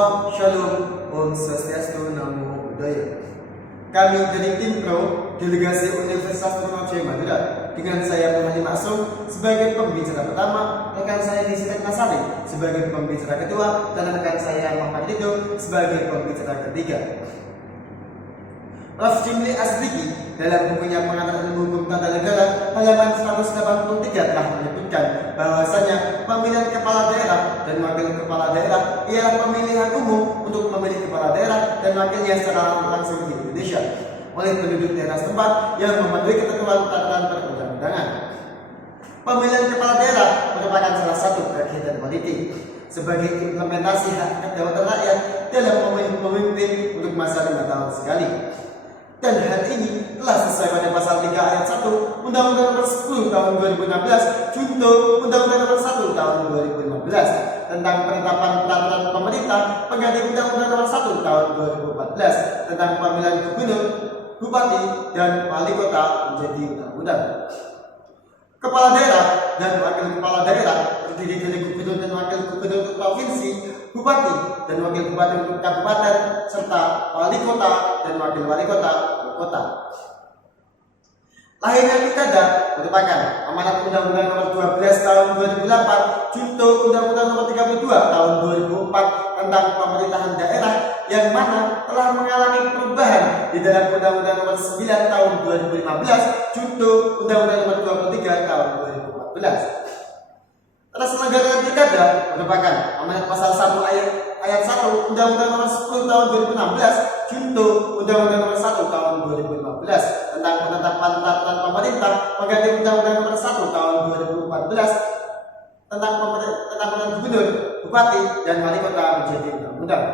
semua, Shalom, Om Swastiastu, Namo Buddhaya. Kami dari tim Pro Delegasi Universitas Trunojoyo Madura dengan saya Muhammad Maksum sebagai pembicara pertama, rekan saya Disitek Nasari sebagai pembicara kedua, dan rekan saya Muhammad Ridho sebagai pembicara ketiga. Prof. Jimli Asriki dalam bukunya Pengantar Ilmu Hukum Tata Negara halaman 183 telah menyebutkan bahwasanya pemilihan kepala daerah dan wakil kepala daerah ialah pemilihan umum untuk memilih kepala daerah dan wakilnya secara langsung di Indonesia oleh penduduk daerah setempat yang mematuhi ketentuan tataran perundang-undangan. Pemilihan kepala daerah merupakan salah satu kegiatan politik sebagai implementasi hak kedaulatan rakyat dalam memilih pemimpin untuk masa 5 tahun sekali. Dan hal ini telah sesuai pada pasal 3 ayat 1 Undang-Undang Nomor 10 Tahun 2016 Junto Undang-Undang Nomor 1 Tahun 2015 tentang penetapan peraturan pemerintah pengganti Undang-Undang Nomor 1 Tahun 2014 tentang pemilihan gubernur, bupati, dan wali kota menjadi undang-undang. Kepala daerah dan wakil kepala daerah terdiri dari gubernur dan wakil gubernur untuk provinsi, bupati dan wakil bupati untuk kabupaten, serta wali kota dan wakil wali kota untuk kota. Lahirnya Pilkada merupakan amanat Undang-Undang Nomor 12 Tahun 2008 Junto Undang-Undang Nomor 32 Tahun 2004 tentang pemerintahan daerah yang mana telah mengalami perubahan di dalam Undang-Undang Nomor 9 Tahun 2015 Junto Undang-Undang Nomor 23 Tahun 2014. Terselenggaranya Pilkada merupakan amanat pasal 1 ayat 1 Undang-Undang Nomor 10 Tahun 2016 Junto Undang-Undang Nomor 1 Tahun 2015 tentang penetapan peraturan pemerintah pengganti Undang-Undang Nomor 1 Tahun 2014 tentang penetapan gubernur, bupati, dan wali kota menjadi undang-undang.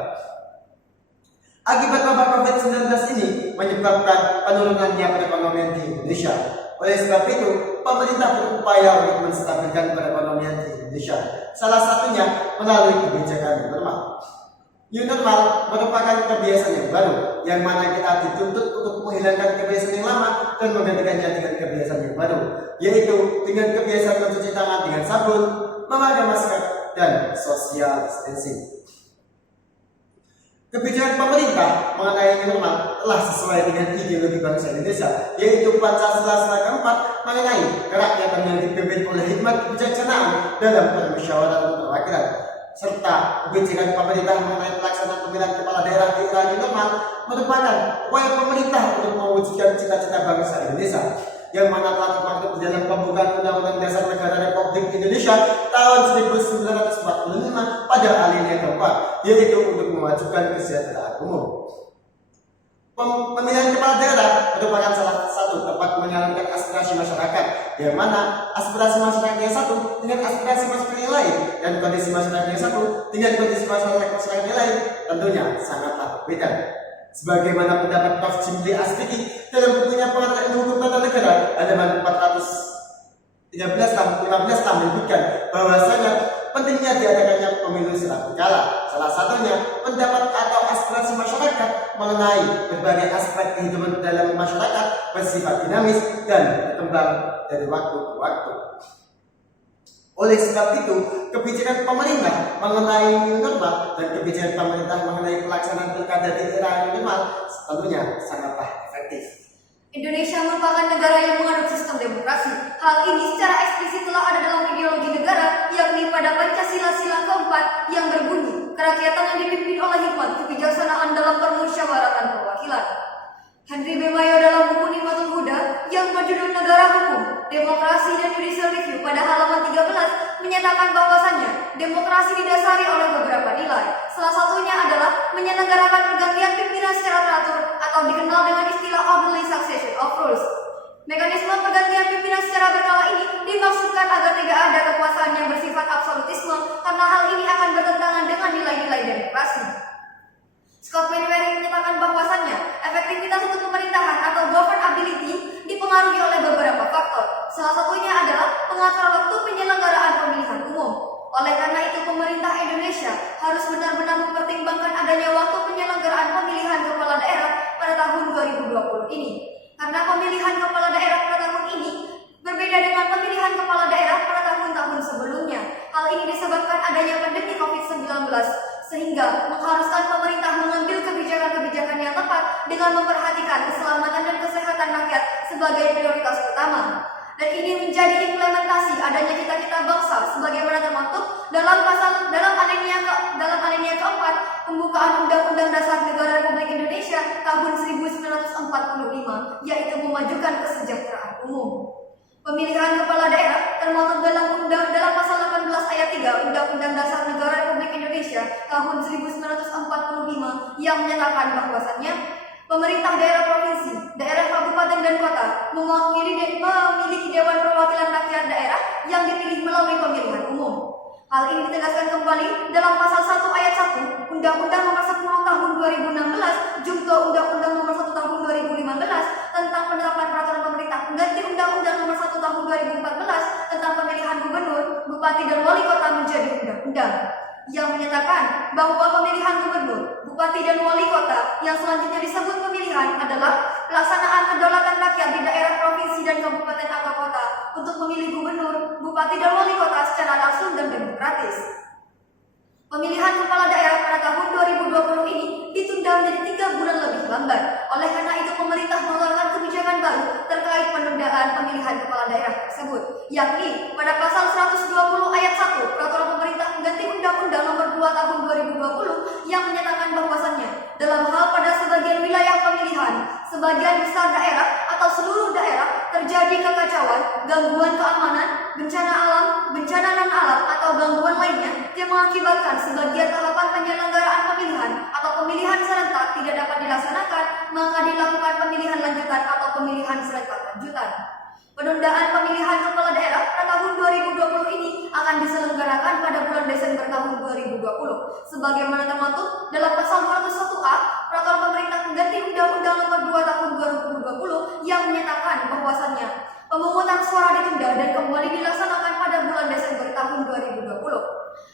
Akibat wabah COVID-19 ini menyebabkan penurunannya perekonomian di Indonesia. Oleh sebab itu, pemerintah berupaya untuk menstabilkan perekonomian di Indonesia. Salah satunya melalui kebijakan new normal. New normal merupakan kebiasaan yang baru, yang mana kita dituntut untuk menghilangkan kebiasaan yang lama dan menggantikannya dengan kebiasaan yang baru, yaitu dengan kebiasaan mencuci tangan dengan sabun, memakai masker, dan social distancing. Kebijakan pemerintah mengenai new normal telah sesuai dengan ideologi bangsa Indonesia, yaitu Pancasila keempat mengenai kerakyatan yang dipimpin oleh hikmat kebijaksanaan dalam permusyawaratan perwakilan, serta kebijakan pemerintah mengenai pelaksanaan pemilihan kepala daerah di era new normal merupakan upaya pemerintah untuk mewujudkan cita-cita bangsa Indonesia, yang mana telah termaktub di dalam pembukaan Undang-Undang Dasar Negara Republik Indonesia tahun 1945 pada alinea keempat, yaitu untuk memajukan kesejahteraan umum. Pemilihan kepala daerah merupakan salah satu tempat menyalurkan aspirasi masyarakat, yang mana aspirasi masyarakat yang satu dengan aspirasi masyarakat yang lain dan kondisi masyarakat yang satu dengan kondisi masyarakat yang lain tentunya sangatlah berbeda. Sebagaimana pendapat Prof. Jimli Asriki dalam bukunya Pengantar Ilmu Hukum Tata Negara halaman 415 menyebutkan bahwasanya pentingnya diadakannya pemilu secara berkala. Salah satunya pendapat atau aspirasi masyarakat mengenai berbagai aspek kehidupan dalam masyarakat bersifat dinamis dan berkembang dari waktu ke waktu. Oleh sebab itu, kebijakan pemerintah mengenai new normal dan kebijakan pemerintah mengenai pelaksanaan pilkada di era new normal tentunya sangatlah efektif. Indonesia merupakan negara yang menganut sistem demokrasi. Hal ini secara eksplisit telah ada dalam ideologi negara, yakni pada Pancasila sila keempat yang berbunyi, kerakyatan yang dipimpin oleh hikmat kebijaksanaan dalam permusyawaratan perwakilan. Henry B. Mayo dalam buku Nikmatul Huda yang berjudul Negara Hukum, Demokrasi dan Judicial Review pada halaman 13 menyatakan bahwasannya demokrasi didasari oleh beberapa nilai. Salah satunya adalah menyelenggarakan pergantian pimpinan secara teratur atau dikenal dengan istilah orderly succession of rules. Mekanisme pergantian pimpinan secara berkala ini dimaksudkan agar tidak ada kekuasaan yang bersifat absolutisme, karena hal ini akan bertentangan dengan nilai-nilai demokrasi. Scott Mainwaring menyatakan bahwasannya efektivitas untuk pemerintahan atau governability dipengaruhi oleh beberapa faktor. Salah satunya adalah pengatur waktu penyelenggaraan pemilihan umum. Oleh karena itu, pemerintah Indonesia harus benar-benar mempertimbangkan adanya waktu penyelenggaraan pemilihan kepala daerah pada tahun 2020 ini. Karena pemilihan kepala daerah pada tahun ini berbeda dengan pemilihan kepala daerah pada tahun-tahun sebelumnya. Hal ini disebabkan adanya pandemi COVID-19, sehingga mengharuskan pemerintah mengambil kebijakan-kebijakan yang tepat dengan memperhatikan keselamatan dan kesehatan rakyat sebagai prioritas utama. Dan ini menjadi implementasi adanya cita-cita bangsa sebagaimana termaktub dalam alinea keempat pembukaan Undang-Undang Dasar Negara Republik Indonesia tahun 1945, yaitu memajukan kesejahteraan umum. Pemilihan kepala daerah termaktub dalam pasal 18 ayat 3 Undang-Undang Dasar Negara Republik Indonesia tahun 1945 yang menyatakan bahwasannya pemerintah daerah provinsi, daerah kabupaten dan kota memiliki Dewan Perwakilan Rakyat Daerah yang dipilih melalui pemilihan umum. Hal ini ditegaskan kembali dalam pasal 1 ayat 1 Undang-Undang Nomor 10 Tahun 2016 Junto Undang-Undang Nomor 1 Tahun 2015 tentang penerapan peraturan pemerintah pengganti Undang-Undang Nomor 1 Tahun 2014 tentang pemilihan gubernur, bupati dan wali kota menjadi undang-undang yang menyatakan bahwa pemilihan gubernur, bupati dan wali kota yang selanjutnya disebut pemilihan adalah pelaksanaan kedaulatan rakyat di daerah provinsi dan kabupaten atau kota untuk memilih gubernur, bupati dan wali kota secara langsung dan demokratis. Pemilihan kepala daerah pada tahun 2020 ini ditunda menjadi 3 bulan lebih lambat. Oleh karena itu pemerintah mengeluarkan kebijakan baru terkait penundaan pemilihan kepala daerah tersebut, yakni pada pasal 120 ayat 1 Peraturan Pemerintah Pengganti Undang-Undang Nomor 2 Tahun 2020 yang menyatakan bahwasannya dalam hal pada sebagian wilayah pemilihan, sebagian besar daerah atau seluruh daerah terjadi kekacauan, gangguan keamanan, bencana alam, bencana non-alam atau gangguan lainnya yang mengakibatkan sebagian tahapan penyelenggaraan pemilihan atau pemilihan serentak tidak dapat dilaksanakan, maka dilakukan pemilihan lanjutan atau pemilihan serentak lanjutan. Penundaan pemilihan kepala daerah pada tahun 2020 ini akan diselenggarakan pada bulan Desember tahun 2020 sebagaimana termaktub dalam pasal 201A Peraturan Pemerintah Pengganti Undang-Undang Nomor 2 Tahun 2020 yang menyatakan bahwasannya pemungutan suara ditunda dan kembali dilaksanakan pada bulan Desember tahun 2020.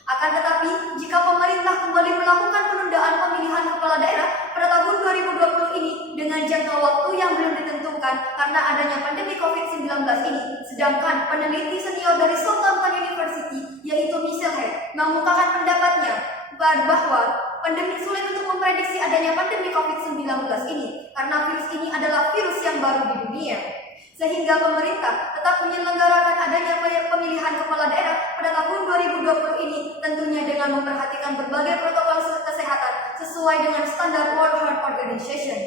Akan tetapi, jika pemerintah kembali melakukan penundaan pemilihan kepala daerah pada tahun 2020 ini dengan jangka waktu yang belum ditentukan karena adanya pandemi COVID-19 ini, sedangkan peneliti senior dari Southampton University yaitu Michelle Head mengungkapkan pendapatnya bahwa pandemi sulit untuk memprediksi adanya pandemi COVID-19 ini karena virus ini adalah virus yang baru di dunia. Sehingga pemerintah tetap menyelenggarakan adanya pemilihan kepala daerah pada tahun 2020 ini tentunya dengan memperhatikan berbagai protokol kesehatan sesuai dengan standar World Health Organization.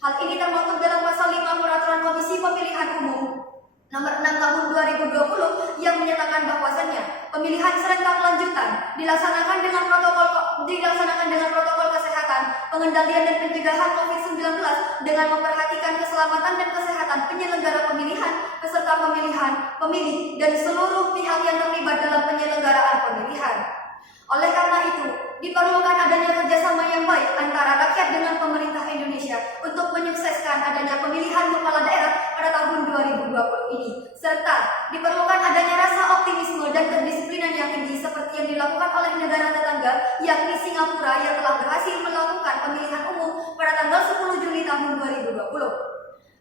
Hal ini termaktub dalam pasal 5 Peraturan Komisi Pemilihan Umum Nomor 6 Tahun 2020 yang menyatakan bahwasannya pemilihan serentak lanjutan dilaksanakan dengan protokol kesehatan, pengendalian dan pencegahan COVID-19 dengan memperhatikan keselamatan dan kesehatan penyelenggara pemilihan, peserta pemilihan, pemilih, dan seluruh pihak yang terlibat dalam penyelenggaraan pemilihan. Oleh karena itu, diperlukan adanya kerjasama yang baik antara rakyat dengan pemerintah Indonesia untuk menyukseskan adanya pemilihan kepala daerah pada tahun 2020 ini, serta diperlukan adanya rasa optimisme dan kedisiplinan yang tinggi seperti yang dilakukan oleh negara tetangga, yakni Singapura yang telah berhasil melakukan pemilihan umum pada tanggal 10 Juli tahun 2020.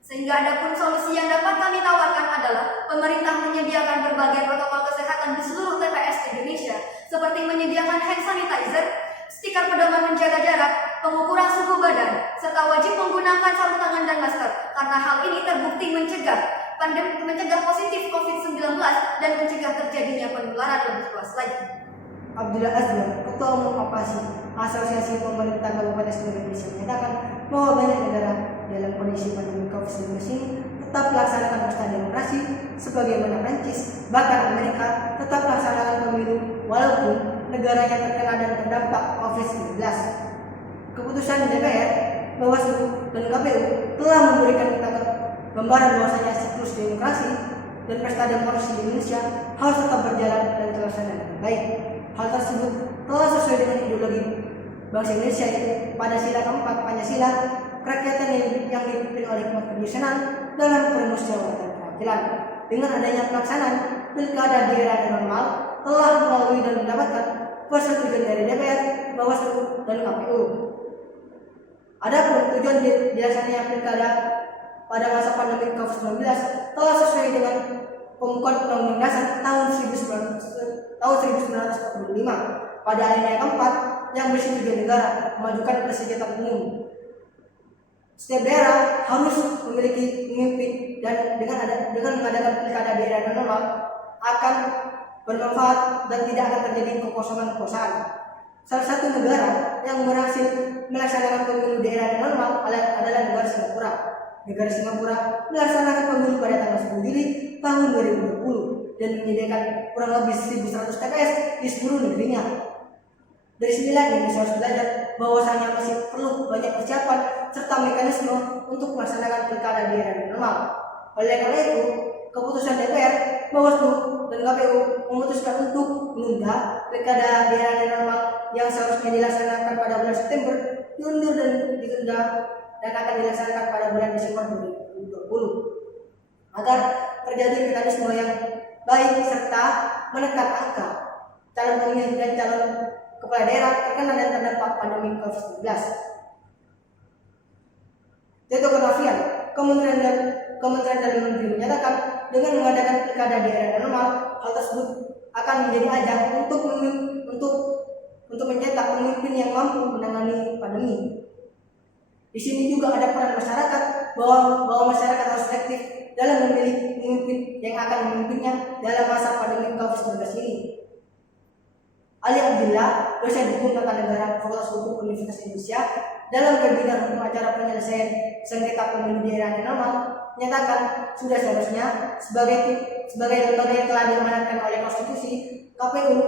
Sehingga adapun solusi yang dapat kami tawarkan adalah pemerintah menyediakan berbagai protokol kesehatan di seluruh TPS Indonesia, seperti menyediakan hand sanitizer, stiker pedoman menjaga jarak, pengukuran suhu badan, serta wajib menggunakan sarung tangan dan masker, karena hal ini terbukti mencegah positif COVID-19 dan mencegah terjadinya penularan lebih luas lagi. Abdullah Azhar, Ketua Umum Kopassi Asosiasi Pemerintah Kabupaten seluruh Indonesia menyatakan bahwa banyak negara dalam kondisi pandemi COVID-19 ini tetap melaksanakan pesta demokrasi sebagaimana Prancis, bahkan Amerika tetap melaksanakan pemilu walaupun negaranya terkena dan terdampak COVID-19. Keputusan DPR, Bawaslu, dan KPU telah memberikan kita gambaran bahwasanya siklus demokrasi dan pesta demokrasi di Indonesia harus tetap berjalan dan terlaksana dengan baik. Hal tersebut telah sesuai dengan ideologi bangsa Indonesia yaitu Pancasila keempat, Pancasila, kerakyatan yang dipimpin oleh hikmat konstitusional dalam permusyawaratan perwakilan. Dengan adanya pelaksanaan pilkada di era normal telah melalui dan mendapatkan persetujuan dari DPR, Bawaslu, dan KPU. Adapun tujuan dilaksanakannya pilkada pada masa pandemi COVID-19 telah sesuai dengan pembukaan Undang-Undang Dasar tahun 1945 pada alinea keempat yang bersih tujuan negara, memajukan kesejahteraan umum. Setiap daerah harus memiliki pemimpin dan dengan mengadakan pilkada daerah yang normal akan bermanfaat dan tidak akan terjadi kekosongan-kekosongan. Salah satu negara yang berhasil melaksanakan pemilu daerah yang normal adalah negara Singapura. Negara Singapura melaksanakan pemilu pada tanggal 10 Juli tahun 2020 dan menyediakan kurang lebih 1.100 TPS di seluruh negerinya. Dari sinilah Indonesia harus belajar bahwasanya masih perlu banyak persiapan serta mekanisme untuk melaksanakan pilkada daerah yang normal. Oleh karena itu, keputusan DPR, Bawaslu, dan KPU memutuskan untuk menunda pilkada daerah yang normal yang seharusnya dilaksanakan pada bulan September diundur dan ditunda dan akan dilaksanakan pada bulan Desember 2020 agar terjadi mekanisme yang baik serta menekan angka calon pemilih dan calon kepala daerah terkena dan terdampak pandemi COVID-19. Tito Karnavian, Kementerian Dalam Negeri menyatakan dengan mengadakan pilkada daerah yang normal, hal tersebut akan menjadi ajang untuk mencetak pemimpin yang mampu menangani pandemi. Di sini juga ada peran masyarakat bahwa masyarakat harus aktif dalam memilih pemimpin yang akan memimpinnya dalam masa pandemi COVID-19 ini. Ali Abdillah, dosen hukum tata negara Fakultas Hukum Universitas Indonesia, dalam webinar hukum acara penyelesaian sengketa pemilu daerah yang normal, menyatakan sudah seharusnya sebagai lembaga yang telah diamanatkan oleh konstitusi, KPU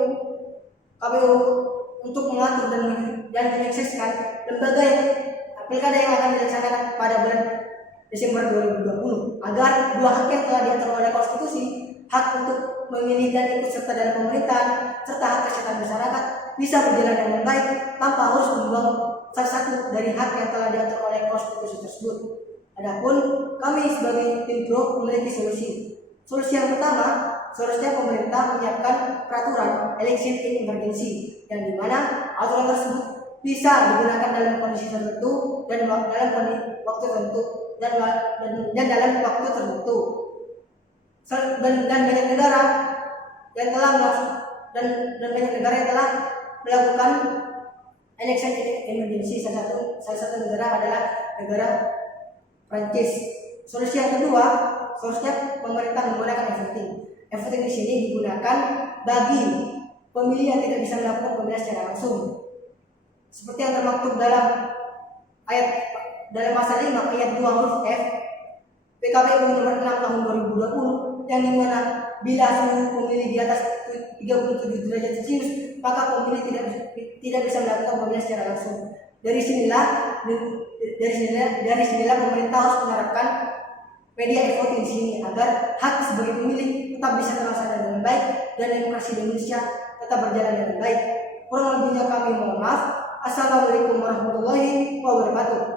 untuk mengatur dan menyukseskan lembaga yang pilkada yang akan dilaksanakan pada bulan Desember 2020 agar dua hak yang telah diatur oleh konstitusi, hak untuk memilih dan ikut serta dalam pemerintahan serta hak kesehatan masyarakat bisa berjalan dengan baik tanpa harus membuang salah satu dari hak yang telah diatur oleh konstitusi tersebut. Adapun kami sebagai tim pro memiliki solusi. Solusi yang pertama, seharusnya pemerintah menyiapkan peraturan election in emergency yang dimana aturan tersebut bisa digunakan dalam kondisi tertentu dan dalam waktu tertentu dan dalam waktu tertentu. Dan banyak negara yang telah melakukan election emergency. Salah satu negara adalah negara Prancis. Solusi yang kedua, seharusnya pemerintah menggunakan e-voting. E-voting di sini digunakan bagi pemilih yang tidak bisa melakukan pemilihan secara langsung. Seperti yang termaktub dalam pasal 5 ayat 2 huruf F PKPU nomor 6 tahun 2020 yang dimana bila suhu pemilih di atas 37 derajat Celcius maka pemilih tidak bisa melakukan pemilihan secara langsung. Dari sinilah pemerintah harus menerapkan media e-voting di sini agar hak sebagai pemilih tetap bisa terlaksana dengan baik dan demokrasi di Indonesia tetap berjalan dengan baik. Kurang lebihnya kami mohon maaf. Assalamualaikum warahmatullahi wabarakatuh.